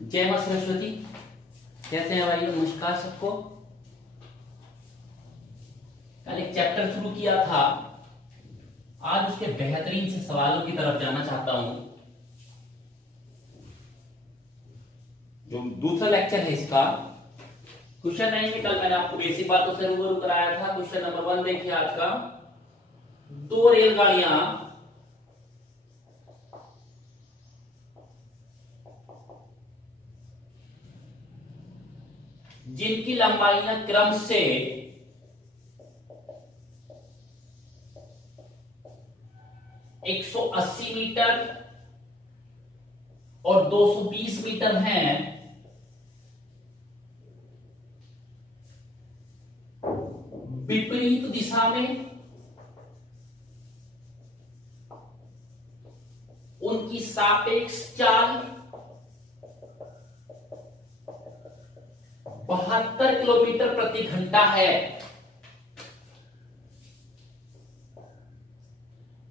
जय मां सरस्वती। कैसे हैं भाई? नमस्कार सबको। कल एक चैप्टर शुरू किया था, आज उसके बेहतरीन से सवालों की तरफ जाना चाहता हूं। जो दूसरा लेक्चर है इसका क्वेश्चन रहेंगे। कल मैंने आपको बेसिक बातों से रूबरू कराया था। क्वेश्चन नंबर 1 देखिए आज का। दो रेलगाड़ियां जिनकी लंबाइयां क्रम से 180 मीटर और 220 मीटर हैं, विपरीत दिशा में उनकी सापेक्ष चाल 72 किलोमीटर प्रति घंटा है।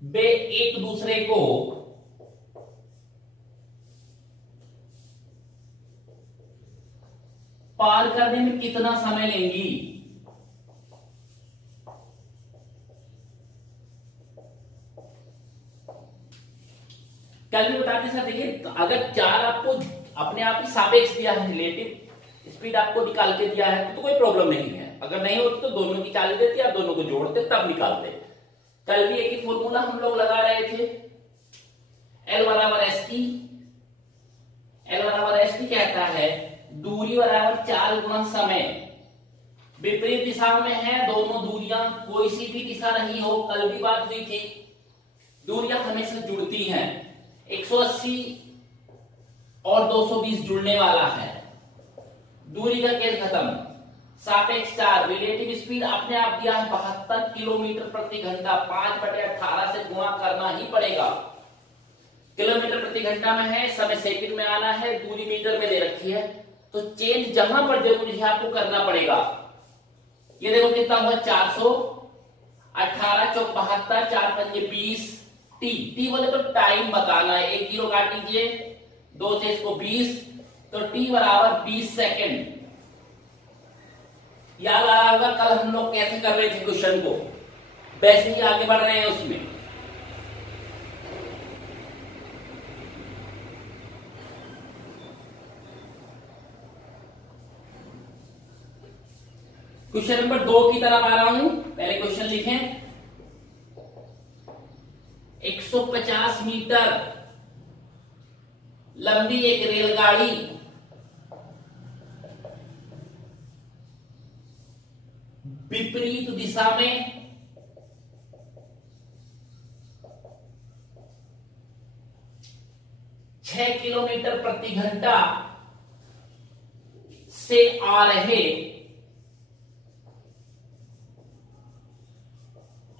वे एक दूसरे को पार करने में कितना समय लेंगी? कल भी बताते सर, देखिए अगर चार आपको अपने आप ही सापेक्ष दिया है, रिलेटिव स्पीड आपको निकाल के दिया है तो कोई प्रॉब्लम नहीं है। अगर नहीं होती तो दोनों की चाल देती, आप दोनों को जोड़ते तब निकालते। कल भी एक ही फॉर्मूला हम लोग लगा रहे थे, L बराबर एस टी। L बराबर एस टी कहता है दूरी बराबर चाल गुणा समय। विपरीत दिशा में है दोनों दूरियां, कोई सी भी दिशा नहीं हो, कल भी बात हुई थी, दूरियां हमेशा जुड़ती हैं। 180 और 220 जुड़ने वाला है, दूरी का केस खत्म। सापेक्ष चाल, रिलेटिव स्पीड अपने आप दिया है 72 किलोमीटर प्रति घंटा। 5/18 से गुणा करना ही पड़ेगा। किलोमीटर प्रति घंटा में है, समय सेकंड में आना है, दूरी मीटर में दे रखी है, तो चेंज जहां पर जरूरी है आपको करना पड़ेगा। ये देखो कितना हुआ, 418 चौक 72, 4 पंजे 20। टी बोले तो टाइम बताना है, 1 जीरो काट दीजिए, 2 से इसको 20, तो टी बराबर 20 सेकेंड। याद आ रहा होगा कल हम लोग कैसे कर रहे थे क्वेश्चन को, वैसे ही आगे बढ़ रहे हैं उसमें। क्वेश्चन नंबर 2 की तरफ आ रहा हूं। पहले क्वेश्चन लिखें। 150 मीटर लंबी एक रेलगाड़ी विपरीत दिशा में 6 किलोमीटर प्रति घंटा से आ रहे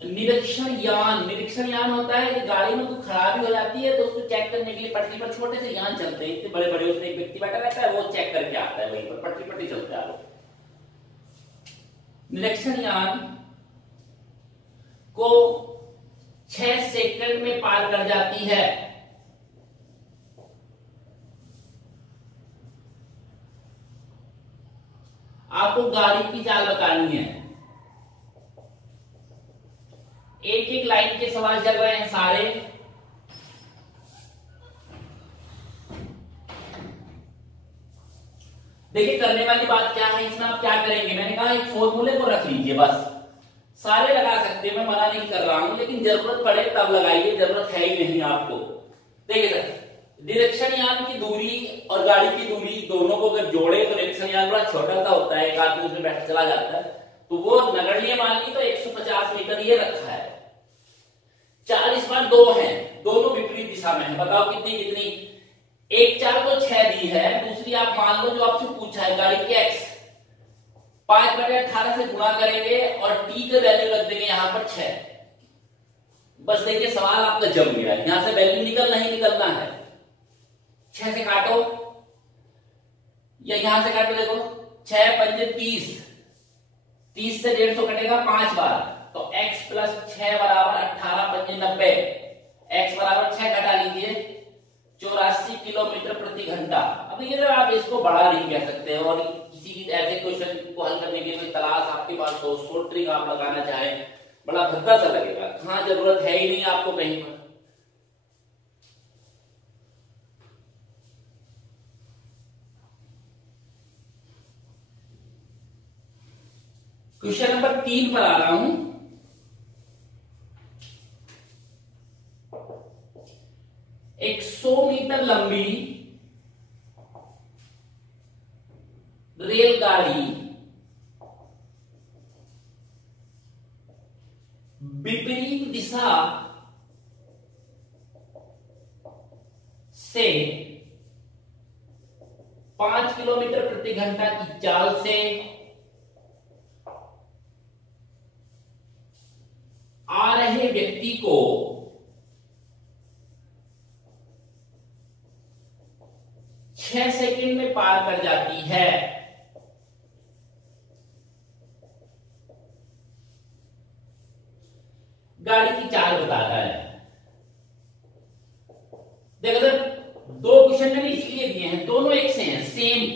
निरीक्षण यान होता है कि गाड़ी में कोई खराबी हो जाती है तो उसको चेक करने के लिए पटरी पर छोटे से यान चलते हैं, इतने बड़े बड़े, उसमें एक व्यक्ति बैठा रहता है, वो चेक करके आता है, वहीं पर पटरी पटरी चलता है। निरीक्षण यान को 6 सेकंड में पार कर जाती है। आपको गाड़ी की चाल बतानी है। एक एक लाइन के सवाल चल रहे हैं सारे। देखिए करने वाली बात क्या है इसमें, आप क्या करेंगे, मैंने कहा एक फॉर्मूले को रख लीजिए, बस सारे लगा सकते हैं, मैं मना नहीं कर रहा हूं, लेकिन जरूरत पड़े तब लगाइए, जरूरत है ही नहीं आपको। देखिए सर, निरीक्षण यान की दूरी और गाड़ी की दूरी दोनों को अगर जोड़े तो निरीक्षण यान बड़ा छोटा सा होता है, एक आदमी उसमें बैठ चला जाता है, तो वो नगण्य मान ली तो 150 मीटर ये रखा है। 40 बार 2 है, दोनों विपरीत दिशा में है, बताओ कितनी कितनी। एक चाल तो 6 दी है, दूसरी आप मान लो जो आपसे पूछा है गाड़ी की x, 5/18 से गुणा करेंगे और t का वैल्यू रख देंगे यहां पर 6। बस देखिए सवाल आपका जम गया, यहां से वैल्यू निकलना ही निकलना है। 6 से काटो या यहां से काटो, देखो 6 पंजे 30, 30 से 150 कटेगा 5 बार, तो x प्लस 6 बराबर 18 पंजे 90। x बराबर 6 घटा लीजिए, 84 किलोमीटर प्रति घंटा। अब ये ना आप इसको बड़ा नहीं कह सकते और किसी की ऐसे क्वेश्चन को हल करने के लिए कोई तलाश आपके पास हो, शॉर्ट ट्रिक आप लगाना चाहें, बड़ा भद्दा सा लगेगा। कहाँ जरूरत है ही नहीं आपको कहीं पर। क्वेश्चन नंबर 3 पर आ रहा हूं। एक 100 मीटर लंबी रेलगाड़ी विपरीत दिशा से 5 किलोमीटर प्रति घंटा की चाल से आ रहे व्यक्ति को 6 सेकंड में पार कर जाती है। गाड़ी की चाल बताता है। देखो सर, दो क्वेश्चन मैंने इसलिए दिए हैं, दोनों एक से हैं, सेम,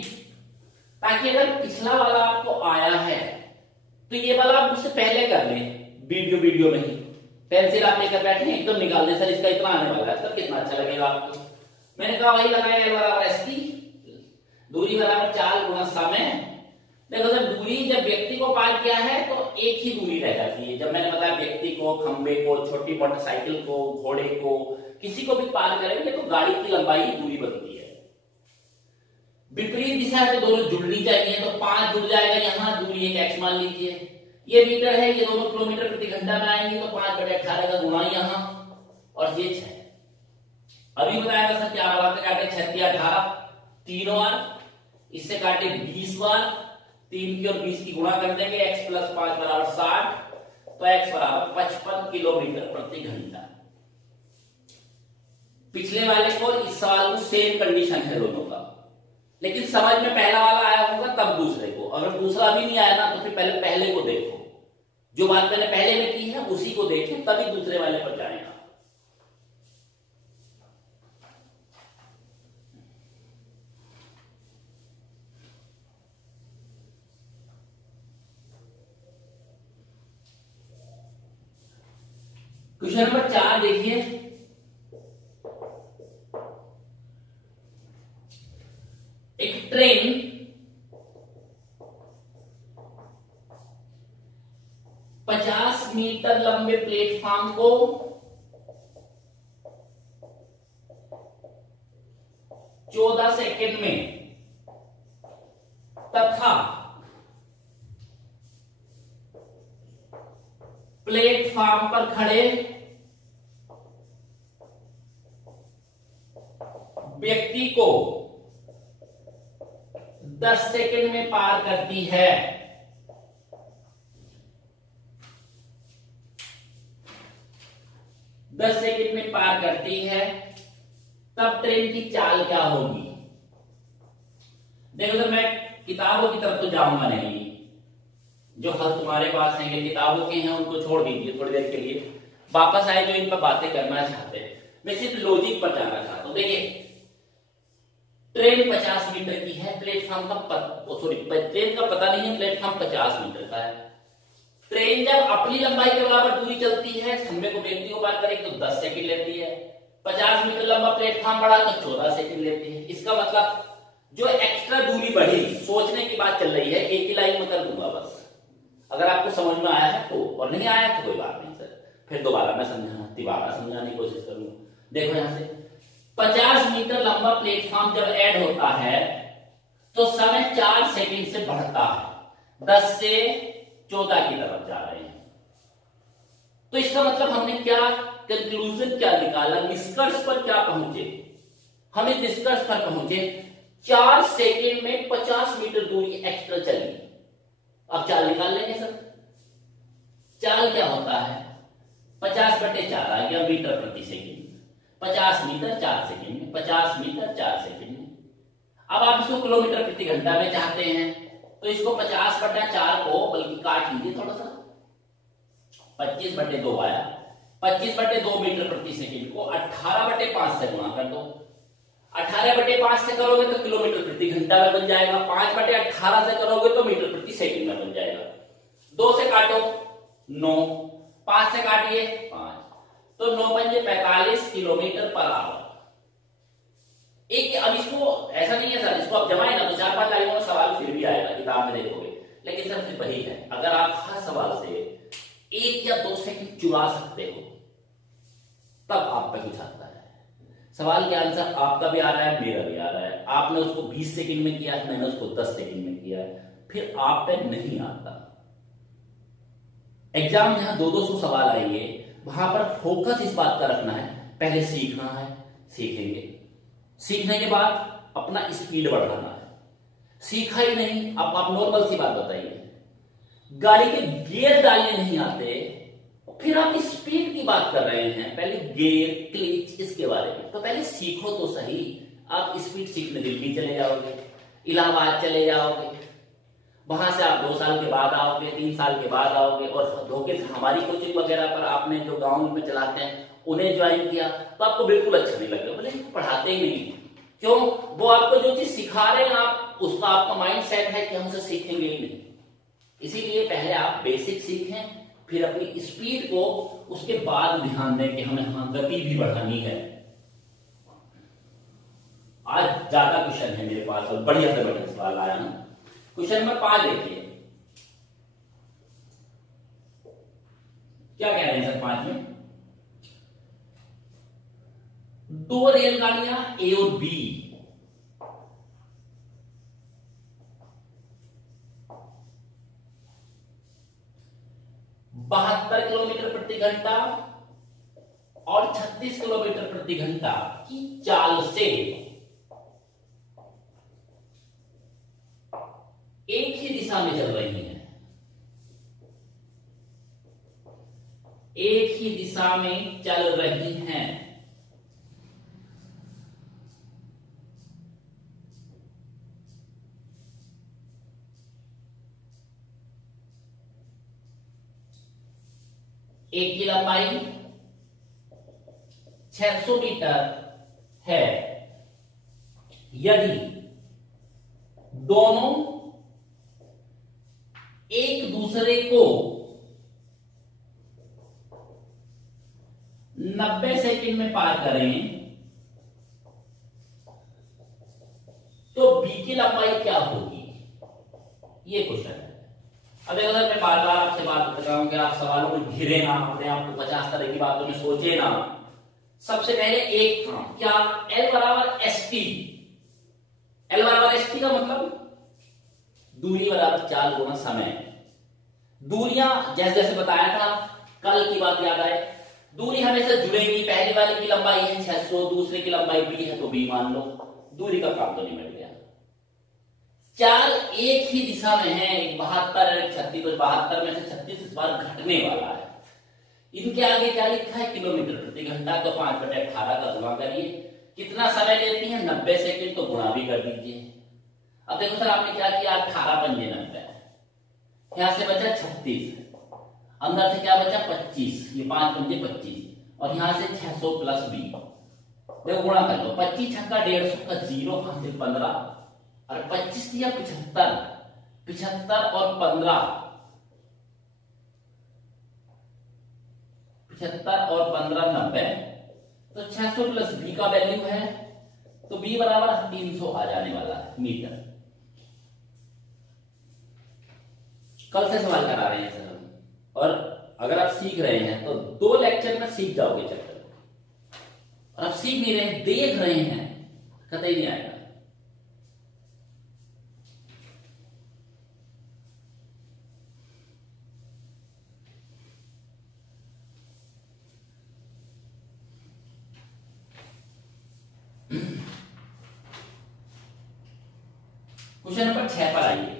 ताकि अगर पिछला वाला आपको आया है तो ये वाला आप उससे पहले कर लें। वीडियो में ही पेंसिल आप लेकर बैठे एकदम निकाल दे, सर इसका इतना आने वाला है, सर कितना अच्छा लगेगा आपको। मैंने कहा वही लगाया, L बराबर एस की, दूरी बराबर चाल गुणा समय। देखो सर, दूरी जब व्यक्ति को पार किया है तो एक ही दूरी रह जाती है। जब मैंने बताया व्यक्ति को, खंबे को, छोटी मोटरसाइकिल को, घोड़े को, किसी को भी पार करेंगे तो गाड़ी की लंबाई दूरी बनती है। विपरीत दिशा है तो दोनों जुड़नी चाहिए, तो 5 जुड़ जाएगा, यहां दूरी एक एक्स मान लीजिए। ये मीटर है, ये दोनों किलोमीटर प्रति घंटा में आएंगे, तो 5/18 का गुणा यहां, और ये 6। अभी बताया था सर क्या बात है, काटे 6 × 18 तीनों बार, इससे काटे 20 बार, 3 की और 20 की गुणा कर देंगे, x + 5 = 60, तो x = 55 किलोमीटर प्रति घंटा। पिछले वाले को इस सवाल को सेम कंडीशन है दोनों का, लेकिन समझ में पहला वाला आया होगा तब दूसरे को। अगर दूसरा भी नहीं आया ना तो फिर पहले को देखो, जो बात मैंने पहले में की है उसी को देखें, तभी दूसरे वाले पर जाएगा। क्वेश्चन नंबर 4 देखिए। एक ट्रेन 50 मीटर लंबे प्लेटफॉर्म को 14 सेकंड में तथा प्लेटफॉर्म पर खड़े व्यक्ति को 10 सेकंड में पार करती है। दस सेकंड में पार करती है, तब ट्रेन की चाल क्या होगी? देखो सर, मैं किताबों की तरफ तो जाऊंगा नहीं, जो हल तुम्हारे पास हैं किताबों के हैं उनको छोड़ दीजिए थोड़ी देर के लिए, वापस आए जो इन पर बातें करना चाहते हैं। मैं सिर्फ लॉजिक पर जाना चाहता हूं। देखिए, ट्रेन 50 मीटर की है, प्लेटफॉर्म का ट्रेन का पता नहीं है, प्लेटफॉर्म 50 मीटर का है। ट्रेन जब अपनी लंबाई के बराबर दूरी चलती है, खंबे को व्यक्ति को पार करेगी तो 10 सेकंड लेती है। 50 मीटर लंबा प्लेटफॉर्म बढ़ा तो 14 सेकंड लेती है। इसका मतलब जो एक्स्ट्रा दूरी बढ़ी, सोचने की बात चल रही है, एक ही लाइन में कर दूंगा बस। अगर आपको समझ में आया है तो, और नहीं आया तो कोई बात नहीं सर, फिर दोबारा मैं समझाने की कोशिश करूंगा। देखो यहां से 50 मीटर लंबा प्लेटफॉर्म जब ऐड होता है तो समय 4 सेकंड से बढ़ता है, 10 से 14 की तरफ जा रहे हैं। तो इसका मतलब हमने क्या कंक्लूजन क्या निकाला, निष्कर्ष पर क्या पहुंचे? हमें निष्कर्ष पर पहुंचे 4 सेकंड में 50 मीटर दूरी एक्स्ट्रा चली। अब चाल निकाल लेंगे सर। चाल क्या होता है? 50/4 आ गया मीटर प्रति सेकंड। 50 मीटर 4 सेकंड में, 50 मीटर 4 सेकंड में। अब आप इसको किलोमीटर प्रति घंटा में चाहते हैं तो इसको 50/4 को बल्कि काट लीजिए थोड़ा सा, 25/2 आया। 25/2 मीटर प्रति सेकंड को 18/5 से गुणा कर दो, 18/5 से करोगे तो किलोमीटर प्रति घंटा में बन जाएगा, 5/18 से करोगे तो मीटर प्रति सेकंड में बन जाएगा। 2 से काटो 9, 5 से काटिए 5, तो 9 पंजे 45 किलोमीटर पर आवर। एक अब इसको ऐसा नहीं है सर, इसको आप जमाए ना तो 4-5 लाइनों में सवाल फिर भी आएगा, किताब में देखोगे, लेकिन सर फिर वही है, अगर आप हर सवाल से 1 या 2 सेकंड चुरा सकते हो तब आप पे कुछ आता है। सवाल के आंसर आपका भी आ रहा है, मेरा भी आ रहा है, आपने उसको 20 सेकंड में किया, मैंने उसको 10 सेकंड में किया, फिर आप पे नहीं आता। एग्जाम जहां 200-200 सवाल आएंगे वहां पर फोकस इस बात का रखना है, पहले सीखना है, सीखेंगे, सीखने के बाद अपना स्पीड बढ़ाना है। सीखा ही नहीं, अब आप नॉर्मल सी बात बताइए, गाड़ी के गियर डालने नहीं आते, फिर आप स्पीड की बात कर रहे हैं, पहले गियर क्लिच इसके बारे में, तो पहले सीखो तो सही। आप स्पीड सीखने दिल्ली चले जाओगे, इलाहाबाद चले जाओगे, वहां से आप 2 साल के बाद आओगे, 3 साल के बाद आओगे, और धोखे से हमारी कोचिंग वगैरह पर आपने जो गांव में चलाते हैं उन्हें ज्वाइन किया तो आपको बिल्कुल अच्छा नहीं लगेगा, बोले पढ़ाते ही नहीं। क्यों? वो आपको जो चीज सिखा रहे हैं आप उसका आपका माइंड सेट है कि हम उसे सीखेंगे ही नहीं। इसीलिए पहले आप बेसिक सीखें, फिर अपनी स्पीड को उसके बाद ध्यान दें कि हमें हाँ गति भी बढ़ानी है। आज ज्यादा क्वेश्चन है मेरे पास और बढ़िया से बढ़िया सवाल आया ना। क्वेश्चन नंबर 5 देखिए, क्या कह रहे हैं सर 5 में? 2 रेलगाड़ियां ए और बी बहत्तर किलोमीटर प्रति घंटा और 36 किलोमीटर प्रति घंटा की चाल से एक ही दिशा में चल रही हैं, एक ही दिशा में चल रही हैं, एक की लंबाई 600 मीटर है, यदि दोनों एक दूसरे को 90 सेकंड में पार करें तो बी की लंबाई क्या होगी? ये क्वेश्चन है। अब देखो सर, मैं बार बार आपसे बात कर रहा हूं कि आप सवालों में घिरे ना, अपने आप को 50 तरह की बातों में सोचे ना। सबसे पहले एक काम, क्या L बराबर ST, L बराबर ST का मतलब दूरी बराबर चाल गुना समय। दूरियां जैसे जैसे बताया था, कल की बात याद आए, दूरी हमेशा जुड़ेगी, पहली वाले की लंबाई है 600, दूसरे की लंबाई b है तो b मान लो, दूरी का काम तो नहीं मिट गया। चाल एक ही दिशा में है, 72 36, तो 72 में से 36 इस बार घटने वाला है। इनके आगे क्या लिखा है? किलोमीटर प्रति घंटा, तो 5/18 का गुणा करिए, कितना समय लेती है? 90 सेकंड, तो गुणा भी कर दीजिए। अब देखो सर, आपने क्या किया, 18 पंजे 90, यहां से बचा 36, अंदर से क्या बचा 25, ये 5 पंजे 25, और यहां से 600 प्लस b, देखो गुणा कर लो, 25 छक्का 150 का 0, हासिल 15, और 25 दिया 75, 75 और 15, 75 और 15 90, तो 600 प्लस b का वैल्यू है, तो b बराबर 300 आ जाने वाला है मीटर। कल से सवाल करा रहे हैं सर हम, और अगर आप सीख रहे हैं तो 2 लेक्चर में सीख जाओगे चैप्टर, और आप सीख नहीं रहे, देख रहे हैं, कतई नहीं आएगा। क्वेश्चन नंबर 6 पर आइए।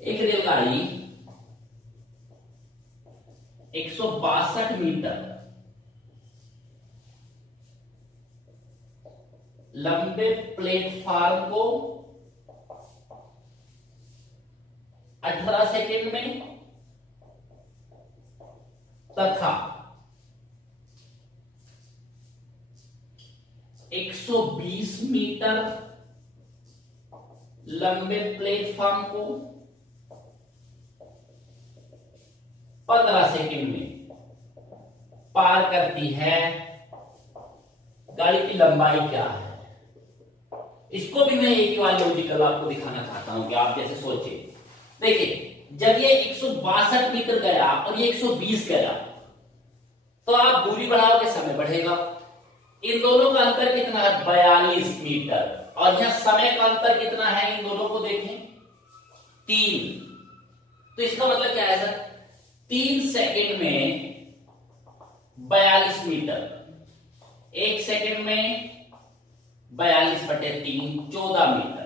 एक रेलगाड़ी 162 मीटर लंबे प्लेटफार्म को 18 सेकेंड में तथा 120 मीटर लंबे प्लेटफॉर्म को 15 सेकंड में पार करती है। गाड़ी की लंबाई क्या है? इसको भी मैं एक बार लॉजिकल आपको दिखाना चाहता हूं कि आप जैसे सोचिए। देखिए, जब ये 162 मीटर गया और ये 120 गया, तो आप दूरी बढ़ाओगे, समय बढ़ेगा। इन दोनों का अंतर कितना है? 42 मीटर। और यहां समय का अंतर कितना है? इन दोनों को देखें, 3। तो इसका मतलब क्या है सर? 3 सेकंड में 42 मीटर, 1 सेकंड में 42/3, 14 मीटर।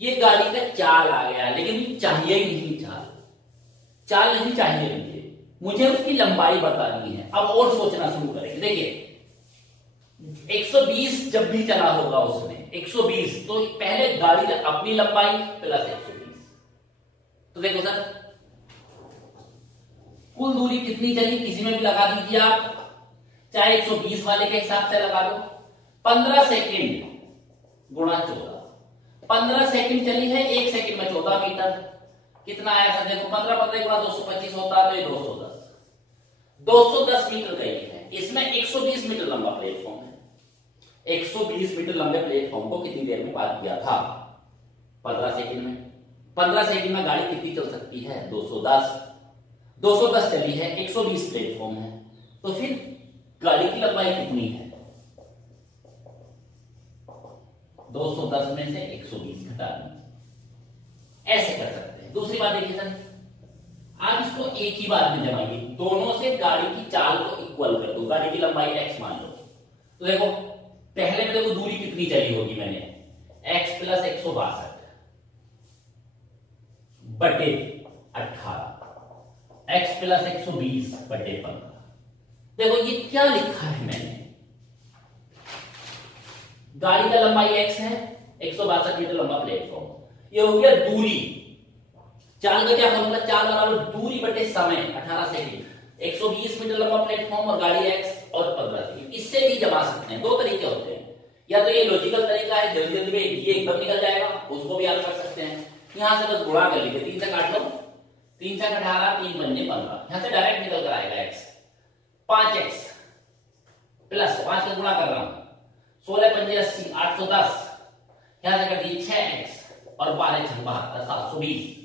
ये गाड़ी का चाल आ गया, लेकिन चाहिए ही नहीं चाल नहीं चाहिए मुझे उसकी लंबाई बतानी है। अब और सोचना शुरू करेंगे। देखिए, 120 जब भी चला होगा उसने 120, तो पहले गाड़ी का अपनी लंबाई प्लस 120। तो देखो सर, कुल दूरी कितनी चली, किसी में भी लगा दीजिए आप, चाहे 120 वाले के हिसाब से लगा दो। 15 सेकंड गुणा 14, 15 सेकंड चली है, 1 सेकंड में 14 मीटर। कितना आया सर? देखो, 15 गुणा 225 होता है, तो ये 210 मीटर गई है। इसमें 120 मीटर लंबा प्लेटफॉर्म है। 120 मीटर लंबे प्लेटफॉर्म को कितनी देर में पार किया था? 15 सेकंड में। 15 सेकंड में गाड़ी कितनी चल सकती है? 210 चली है, 120 प्लेटफॉर्म है, तो फिर गाड़ी की लंबाई कितनी है? 210 में से 120 घटा दें। ऐसे कर सकते हैं। दूसरी बात देखिए सर, आप इसको एक ही बार में जमाइए, दोनों से गाड़ी की चाल को इक्वल कर दो। गाड़ी की लंबाई x मान लो, तो देखो पहले में देखो दूरी कितनी चली होगी मैंने, x प्लस 162 बटे 18, x प्लस 120 बटे 15। देखो ये क्या लिखा है मैंने, गाड़ी का लंबाई x है, 162 मीटर लंबा प्लेटफॉर्म, ये हो गया दूरी। चाल का क्या फॉर्मूला? चाल बराबर दूरी बटे समय, 18 सेकंड। 120 मीटर लंबा प्लेटफॉर्म और गाड़ी x और 15 सेकंड। इससे भी जमा सकते हैं। दो तरीके होते हैं, या तो ये लॉजिकल तरीका है, जल्दी जल्दी में ये एकदम निकल जाएगा, उसको भी आप कर सकते हैं। यहां से बस गुणा कर लीजिए, 3 से काट लो, 3 से 18, 3 पंजे 15, यहां से डायरेक्ट निकल कर आएगा x। 5x प्लस 5 का गुणा कर रहा हूं, 16 पंजे 80, 810, यहां से कर दिए 6x और 12 6 72, 720।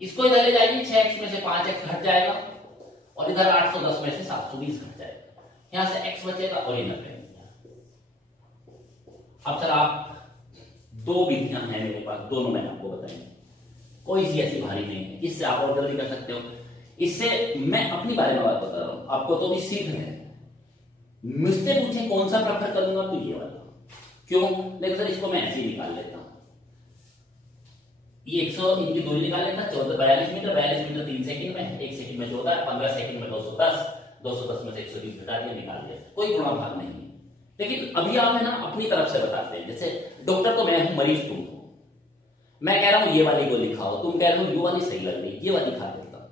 इसको इधर ले जाएंगे, 6x में से 5x घट जाएगा और इधर 810 में से 720 घट जाएगा, यहां से x बचेगा और ये 90। अब सर आप दो विधियां हैं मेरे पास, दोनों मैंने आपको बताई, कोई सी ऐसी भारी नहीं है, इससे आप और जल्दी कर सकते हो। इससे मैं अपनी बारे में बात बता रहा हूं, आपको तो भी सीख है। मुझसे पूछे कौन सा प्रेफर करूंगा, तो ये वाला। क्यों? देखो सर, इसको मैं ऐसे ही निकाल लेता हूं, ये 100 इनकी दूरी निकाल लेता, 42 मीटर, 42 मीटर 3 सेकंड में, 1 सेकंड में 14, 15 सेकंड में 210, 210 में से 120 घटा दिया, निकाल दिया, कोई गुणा भाग नहीं है। लेकिन अभी आप है ना अपनी तरफ से बताते हैं, जैसे डॉक्टर तो मैं हूं, मरीज तुम हो, मैं कह रहा हूं ये वाली गोली खाओ, तुम कह रहे हो ये वाली सही लग रही, ये वाली खा लेता हूं।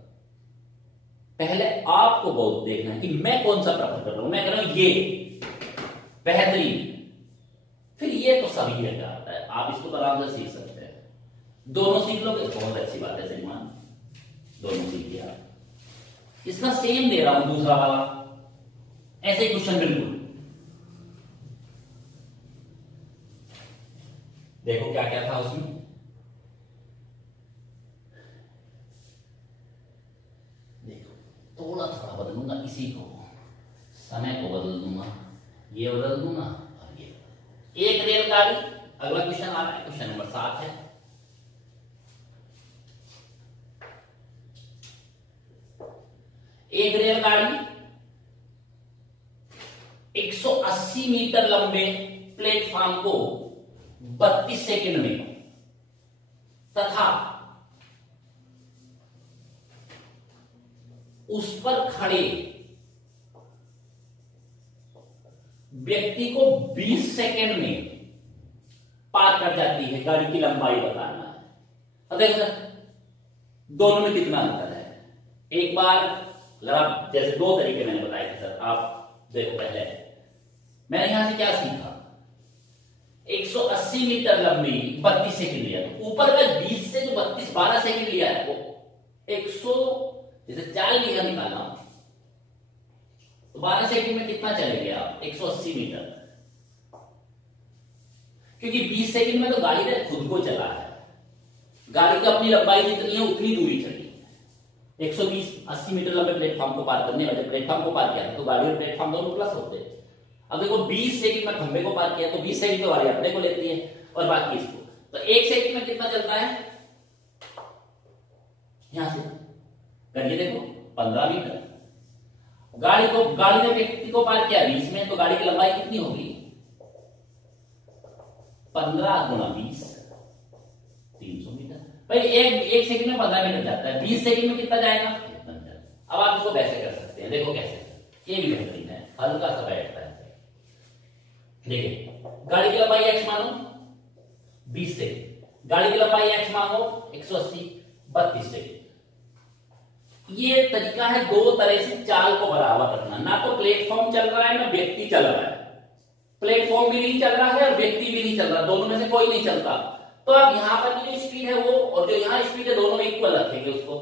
पहले आपको बहुत देखना है कि मैं कौन सा प्रेफर कर रहा हूं। मैं कह रहा हूं ये बेहतरीन, फिर ये तो सभी लग जाता है, आप इसको तो आराम से सीख सकते हैं। दोनों सीख लोगे, बहुत अच्छी बात है श्रीमान, दोनों सीख लिया। इसका सेम दे रहा हूं दूसरा वाला, ऐसे क्वेश्चन बिल्कुल देखो क्या क्या था उसमें। देखो थोड़ा थोड़ा बदलूंगा, इसी को समय को बदल दूंगा, ये बदल दूंगा और ये। एक रेलगाड़ी, अगला क्वेश्चन आ रहा है, क्वेश्चन नंबर 7 है। एक रेलगाड़ी 180 मीटर लंबे प्लेटफॉर्म को 32 सेकंड में तथा उस पर खड़े व्यक्ति को 20 सेकंड में पार कर जाती है। गाड़ी की लंबाई बताना है। अब देखो सर, दोनों में कितना अंतर है। एक बार जैसे दो तरीके मैंने बताए थे सर, आप देखो पहले मैंने यहां से क्या सीखा, 180 मीटर लंबी 32 सेकंड लिया, तो ऊपर का 20 से जो 32 12 सेकंड लिया है वो 100, जैसे 4 लिया निकाला तो 12 सेकंड में कितना चले गए आप, 180 मीटर। क्योंकि 20 सेकंड में तो गाड़ी ने खुद को चला है, गाड़ी की अपनी लंबाई जितनी है उतनी दूरी चली है। 120 80 मीटर लंबे प्लेटफॉर्म को पार करने वाले प्लेटफॉर्म को पार किया तो गाड़ी और प्लेटफॉर्म दोनों प्लस होते हैं। अब देखो 20 सेकंड में खंबे को पार किया तो 20 सेकंड तो गाड़ी अपने को लेती है और बाकी इसको, तो 1 सेकंड में कितना चलता है, यहां से करिए देखो 15 मीटर। गाड़ी ने व्यक्ति को पार किया 20 में, तो गाड़ी की लंबाई कितनी होगी, 15 गुणा 20 300 मीटर। भाई एक सेकंड में 15 मीटर जाता है, 20 सेकंड में कितना जाएगा, इतना जाएगा। अब आप इसको कैसे कर सकते हैं, देखो कैसे, ये भी बेहतरीन है, हल्का सा बैठता है। देखिए गाड़ी की लंबाई x मानो 20 सेकंड, गाड़ी की लंबाई x मानो 180 32 सेकंड। ये तरीका है दो तरह से चाल को बराबर रखना, ना तो प्लेटफॉर्म चल रहा है ना व्यक्ति चल रहा है, प्लेटफॉर्म भी नहीं चल रहा है और व्यक्ति भी नहीं चल रहा, दोनों में से कोई नहीं चलता। तो अब यहां पर जो स्पीड है वो और जो यहां स्पीड है दोनों में इक्वल रखेंगे, उसको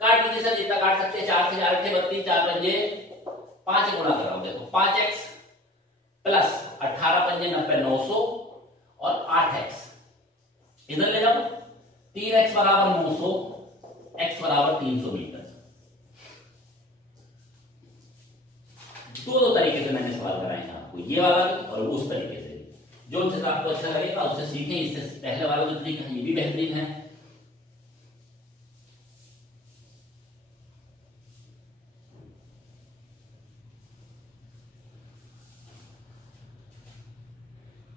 काट दीजिए सर, जितना काट सकते हैं, 4 से 4 थे 32, 4 पंजे 5 गुणा कराओ, देखो 5x प्लस 18 पंजे 90 900 और 8x इधर ले जाओ, 3x बराबर 900, x बराबर 300 मीटर। दो तरीके से मैंने सवाल कराए हैं आपको, ये वाला भी और उस तरीके से, जो से आपको अच्छा लगेगा उससे सीखें। इससे पहले वाला जो तरीका है ये भी बेहतरीन है।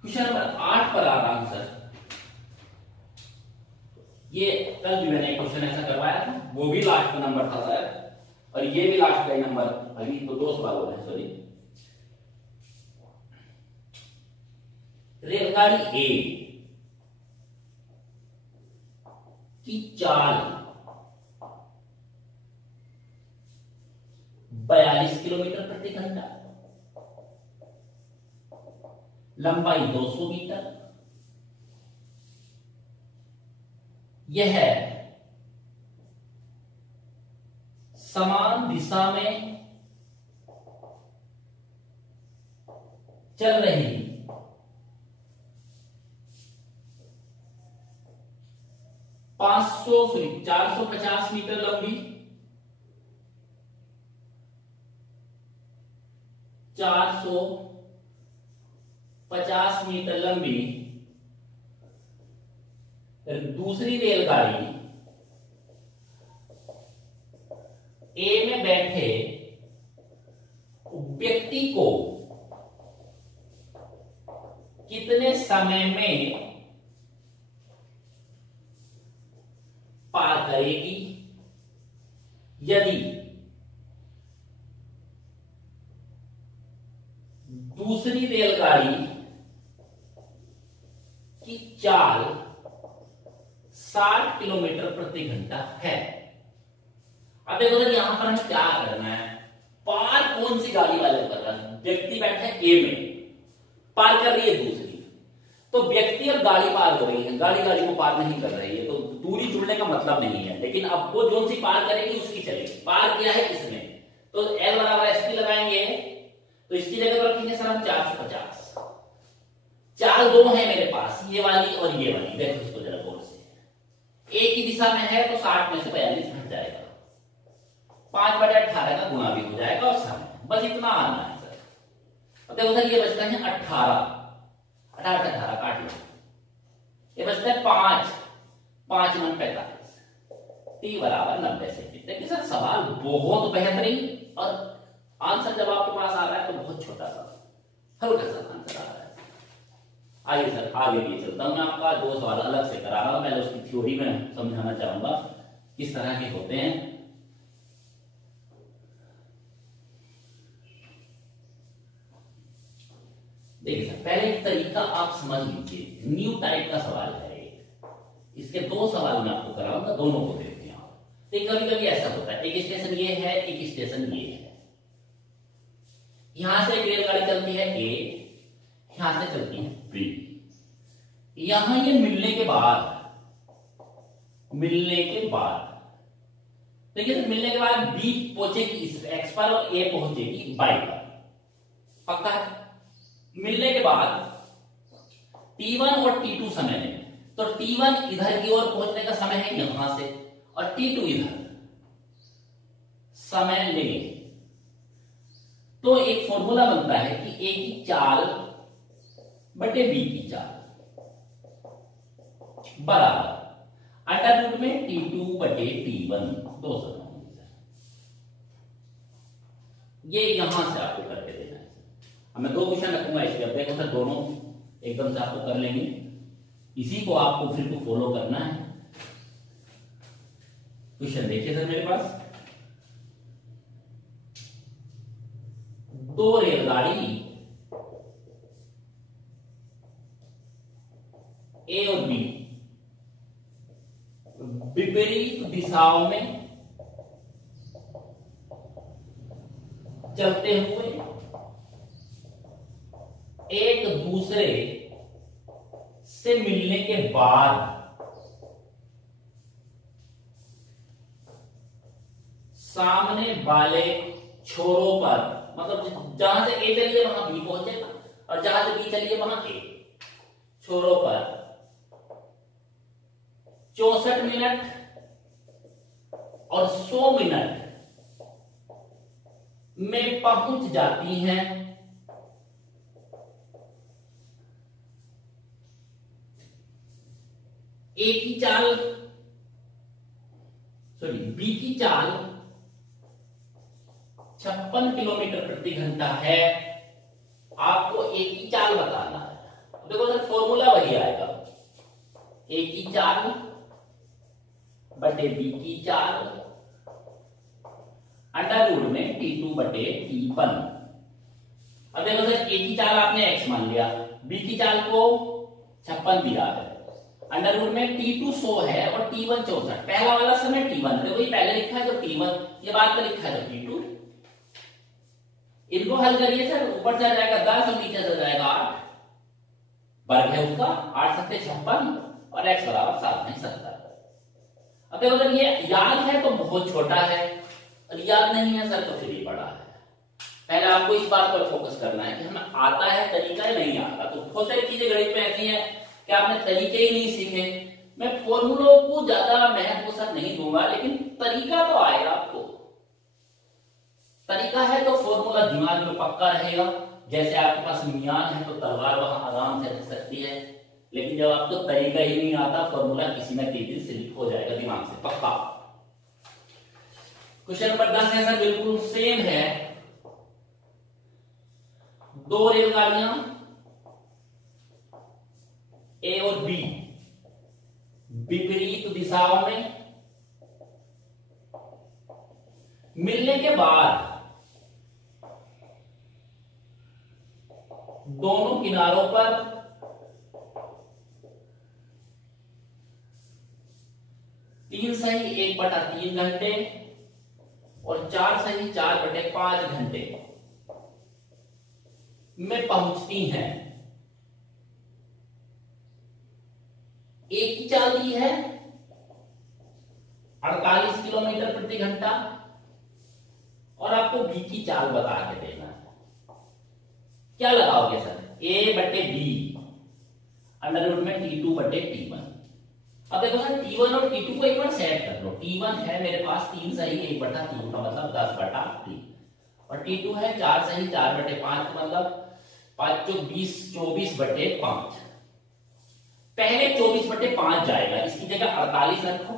क्वेश्चन नंबर 8 पर आ रहा हूं सर, ये कल भी मैंने क्वेश्चन ऐसा करवाया था, वो भी लास्ट का नंबर था सर, और ये भी लास्ट का ही नंबर, अभी तो 2 सवाल हो रहे हैं, सॉरी। रेलगाड़ी ए की चाल 42 किलोमीटर प्रति घंटा, लंबाई 200 मीटर, यह समान दिशा में चल रही 450 मीटर लंबी 450 मीटर लंबी दूसरी रेलगाड़ी ए में बैठे व्यक्ति को कितने समय में पार करेगी यदि दूसरी रेलगाड़ी की चाल 60 किलोमीटर प्रति घंटा है। अब देखो सर यहां पर हमें क्या करना है, पार कौन सी गाड़ी वाले कर रहा है, व्यक्ति बैठा है ए में, पार कर रही है दूसरी, तो व्यक्ति और गाड़ी पार कर रही है, गाड़ी को पार नहीं कर रही है, तो दूरी जुड़ने का मतलब नहीं है। लेकिन अब वो जो सी पार करेगी उसकी चलेगी, पार किया है इसने, तो L बराबर SP लगाएंगे, तो इसकी जगह पर रखेंगे सर हम 450। चाल दो है मेरे पास, ये वाली और ये वाली, देखो इसको जरा गौर से, एक ही दिशा में है तो 60 में से 42 घट जाएगा, 5/18 का गुणा भी हो जाएगा और समय, बस इतना आना है सर। देखो सर ये बचता है 18 काट लो, ये बचता है 5 9 45, टी बराबर 90 सेकंड। देखिए सर सवाल बहुत बेहतरीन और आंसर जब आपके पास आ रहा है तो बहुत छोटा सा हल्का सा आंसर आ रहा है। आइए सर आगे लिए चलता हूं, मैं आपका 2 सवाल अलग से करा रहा हूं, पहले उसकी थ्योरी में समझाना चाहूंगा किस तरह के होते हैं। देखिए सर पहले एक तरीका आप समझ लीजिए, न्यू टाइप का सवाल है, इसके 2 सवाल मैं आपको कराऊंगा, दोनों को देखते हैं आप। तो कभी कभी ऐसा होता है, एक स्टेशन ये है, एक स्टेशन ये है, यहां से एक रेलगाड़ी चलती है ए, यहां से चलती है बी। यहां ये मिलने के बाद देखिए तो मिलने के बाद बी पहुंचेगी इस एक्स पर और ए पहुंचेगी वाई पर, पक्का है। मिलने के बाद T1 और T2 समय लेंगे, तो T1 इधर की ओर पहुंचने का समय है यहां से और T2 इधर समय लेंगे, तो एक फॉर्मूला बनता है कि ए की चाल बटे बी की चाल बराबर अंडर रूट में T2 बटे T1 दो सौ। ये यहां से आपको करके देना है। अब मैं दो क्वेश्चन रखूंगा इसके, अब देखो सर दोनों एकदम से आपको कर लेंगे, इसी को आपको फिर को फॉलो करना है। क्वेश्चन देखिए सर मेरे पास, दो रेलगाड़ी ए और बी विपरीत दिशाओं में चलते हुए एक दूसरे से मिलने के बाद सामने वाले छोरों पर, मतलब जहां से ए चलिए वहां बी पहुंचेगा और जहां से बी चलिए वहां ए, छोरों पर 64 मिनट और 100 मिनट में पहुंच जाती हैं ए की चाल, सॉरी बी की चाल 56 किलोमीटर प्रति घंटा है। आपको ए की चाल बताना है। देखो सर फॉर्मूला वही आएगा, ए की चाल बटे बी की चाल अंडर रूट में T2 बटे T1। अब देखो सर ए की चाल आपने x मान लिया, बी की चाल को 56 दिया है, अंडर रूट में T2 100 है और T1 64। पहला वाला समय T1, देखो ये पहले लिखा है तो T1, ये बाद में लिखा है तो T2। इनको हल करिए सर, ऊपर से आ जाएगा 10 और नीचे से जाएगा 8, वर्ग है उसका 8 सत्ते 56 और x बराबर 7 नहीं 70। अब देखो सर ये याद है तो बहुत छोटा है और याद नहीं है सर तो फिर ही बड़ा है। पहले आपको इस बात पर फोकस करना है कि हमें आता है तरीका है नहीं आता। तो बहुत सारी चीजें गणित में ऐसी हैं कि आपने तरीके ही नहीं सीखे। मैं फॉर्मूलों को ज्यादा महत्व सर नहीं दूंगा, लेकिन तरीका तो आएगा आपको। तरीका है तो फॉर्मूला दिमाग में पक्का रहेगा। जैसे आपके पास मियान है तो तलवार वहां आराम से रख सकती है, लेकिन जब आपको तरीका ही नहीं आता फॉर्मूला किसी न किसी दिन स्लिप हो जाएगा दिमाग से, पक्का। क्वेश्चन नंबर 10 है सर, बिल्कुल सेम है। दो रेलगाड़ियां ए और बी विपरीत दिशाओं में मिलने के बाद दोनों किनारों पर 3 सही 1/3 घंटे और 4 सही 4/5 घंटे में पहुंचती हैं। एक की चाल दी है 48 किलोमीटर प्रति घंटा और आपको बी की चाल बता के देना है। क्या लगाओगे सर? a बटे बी अंडर रूट में T2 बटे T1। अब देखो सर T1 और T2 को एक बार सेट कर लो। T1 है मेरे पास 3 सही 1/3 का मतलब 10/3 और T2 है 4 सही 4/5 का मतलब 5 चौक 20 24/5। पहले 24/5 जाएगा, इसकी जगह 48 रखो,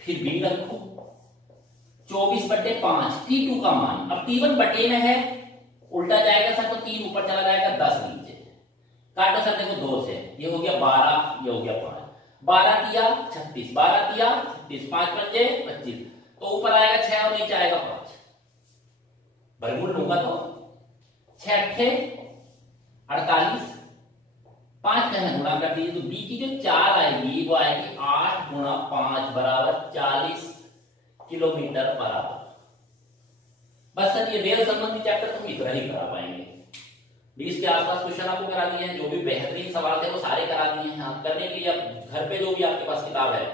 फिर बी रखो 24/5 T2 का मान। अब T1 बटे में है, उल्टा जाएगा सर तो 3 ऊपर चला जाएगा 10 नीचे। काटो सर देखो 2 से, ये हो गया 12, ये हो गया 5। 12 दिया 36, 12 दिया 36, 5 पंजे 25, तो ऊपर आएगा 6 और नीचे आएगा 5। वर्गमूल लूंगा तो 6 अट्ठे 48, 5 का है गुणा कर दीजिए तो बी की जो चाल आएगी वो आएगी 8 गुणा 5 बराबर 40 किलोमीटर पर आवर। बस सर ये रेल संबंधी चैप्टर तो हम इतना ही करा पाएंगे। 20 के आसपास क्वेश्चन आपको करा दिए हैं, जो भी बेहतरीन सवाल थे वो सारे करा दिए हैं। आप करने के लिए आप घर पे जो भी आपके पास किताब है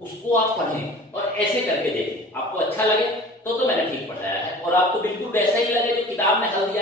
उसको आप पढ़ें और ऐसे करके देखें। आपको अच्छा लगे तो मैंने ठीक पढ़ाया है, और आपको बिल्कुल वैसा ही लगे जो किताब में हल